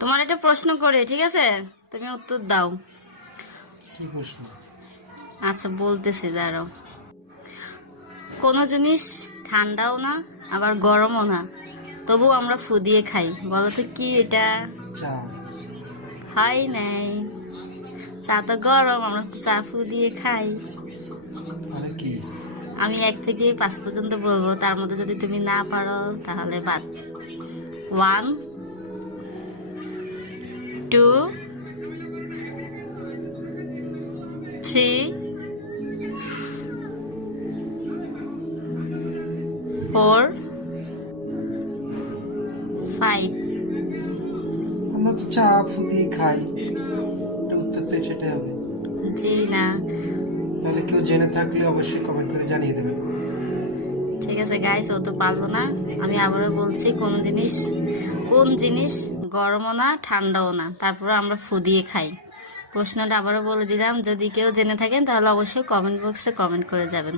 তোমার একটা প্রশ্ন করে, ঠিক আছে? তুমি উত্তর দাও। কি প্রশ্ন? আচ্ছা বলতেছি, দাঁড়াও। কোনো জিনিস ঠান্ডাও না আবার গরমও না, তবু আমরা ফু দিয়ে খাই, বলো তো কি এটা? চা। হয় নাই। চা তো গরম, আমরা তো চা ফু দিয়ে খাই। তাহলে কি? আমি 1 থেকে 5 পর্যন্ত বলবো, তার মধ্যে যদি তুমি না পারো তাহলে বাদ। 1, 2, 3, 4, 5। আমরা তো চা ফুদি খাই, এটা উত্তর তো সেটাই হবে। জি না। তাহলে কেউ জেনে থাকলে অবশ্যই কমেন্ট করে জানিয়ে দেবেন। ঠিক আছে গাইস, ও তো পারলো না। আমি আবারও বলছি, কোন জিনিস গরমও না ঠান্ডাও না, তারপরে আমরা ফু দিয়ে খাই। প্রশ্নটা আবারও বলে দিলাম, যদি কেউ জেনে থাকেন তাহলে অবশ্যই কমেন্ট বক্সে কমেন্ট করে যাবেন।